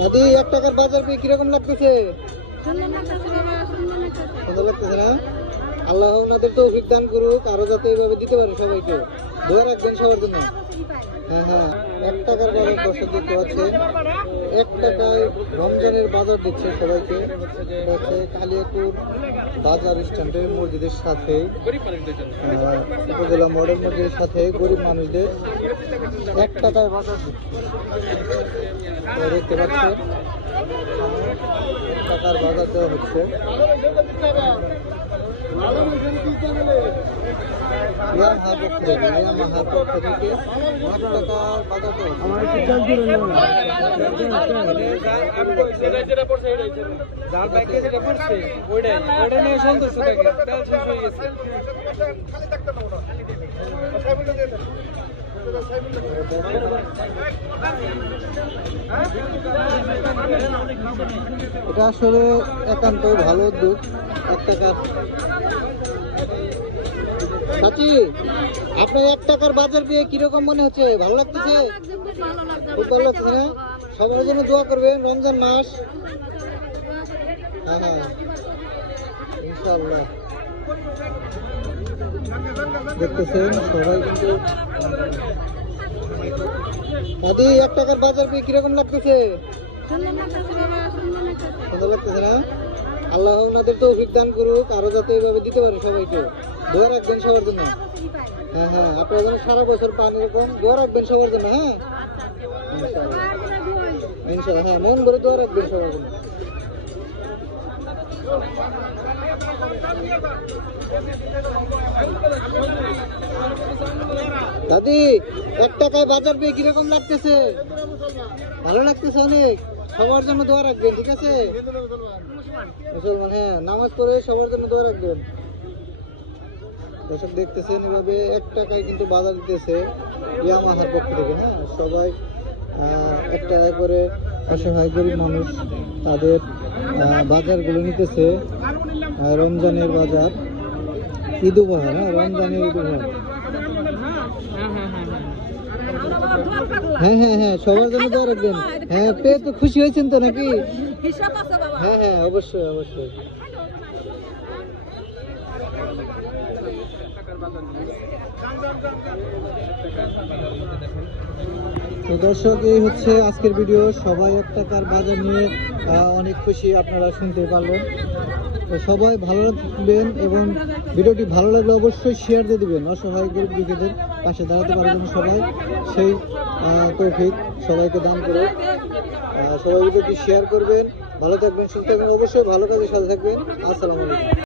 দাদি 1 টাকার বাজার পেয়ে কিরকম লাগতেছে? সুন্দর লাগতেছে না? আল্লাহ ওনাদের তৌফিক দান করুক, আরো যাতে এইভাবে দিতে পারে সবাইকে। দোয়া রাখবেন সবার জন্য। হ্যাঁ হ্যাঁ, 1 টাকার বাজার দর্শক দেখতে পাচ্ছেন। 1 টাকায় রমজানের বাজার দিচ্ছে সবাইকে। হচ্ছে কালিয়াকুর বাজার স্ট্যান্ডের মসজিদের সাথে, উপজেলা মডেল মসজিদের সাথে গরিব মানুষদের 1 টাকায় বাজার দিচ্ছে। দেখতে পাচ্ছেন 1 টাকার বাজার দেওয়া হচ্ছে। এটা আসলে একান্ত ভালো উদ্যোগ। 1 টাকার চাচি, আপনার 1 টাকার বাজার পেয়ে কিরকম মনে হচ্ছে? ভালো লাগতেছে? খুব ভালো লাগতেছে না? সবার জন্য দোয়া করবেন, রমজান মাস। হ্যাঁ হ্যাঁ, ইনশাআল্লাহ। দেখতেছেন সবাই কিন্তু। দাদি 1 টাকার বাজার পেয়ে কিরকম লাগতেছে? সুন্দর লাগতেছে না? আল্লাহ ওনাদের তৌফিক দান করুক, আরো যাতে এইভাবে দিতে পারে সবাইকে। দোয়া রাখবেন সবার জন্য। হ্যাঁ হ্যাঁ, আপনারা যেন সারা বছর পান এরকম দোয়া রাখবেন সবার জন্য। হ্যাঁ ইনশাআল্লাহ, ইনশাআল্লাহ। হ্যাঁ, মন ভরে দোয়া রাখবেন সবার জন্য। দাদি 1 টাকায় বাজার পেয়ে কিরকম লাগতেছে? ভালো লাগতেছে অনেক। সবার জন্য দোয়া রাখবেন, ঠিক আছে মুসলমান? হ্যাঁ, নামাজ পড়ে সবার জন্য দোয়া রাখবেন। দর্শক দেখতেছেন এভাবে 1 টাকায় কিন্তু বাজার দিতেছে ইয়ামাহার পক্ষ থেকে। হ্যাঁ, সবাই 1 টাকা করে অসহায় গরিব মানুষ তাদের বাজারগুলো নিতেছে। রমজানের বাজার, ঈদ উপহার। হ্যাঁ, রমজানের ঈদ উপহার। হ্যাঁ হ্যাঁ হ্যাঁ, সবার জন্য দোয়া রাখবেন। হ্যাঁ, পেয়ে তো খুশি হয়েছেন তো নাকি? হ্যাঁ হ্যাঁ, অবশ্যই অবশ্যই। তো দর্শক, এই হচ্ছে আজকের ভিডিও। সবাই 1 টাকার বাজার নিয়ে অনেক খুশি, আপনারা শুনতে পারলেন। তো সবাই ভালো থাকবেন এবং ভিডিওটি ভালো লাগলে অবশ্যই শেয়ার দিয়ে দেবেন। অসহায় গরিব দুঃখীদের পাশে দাঁড়াতে পারবেন সবাই, সেই তৌফিক সবাইকে দান করে। সবাই ভিডিওটি শেয়ার করবেন। ভালো থাকবেন, সুস্থ থাকবেন, অবশ্যই ভালো কাজের সাথে থাকবেন। আসসালামু আলাইকুম।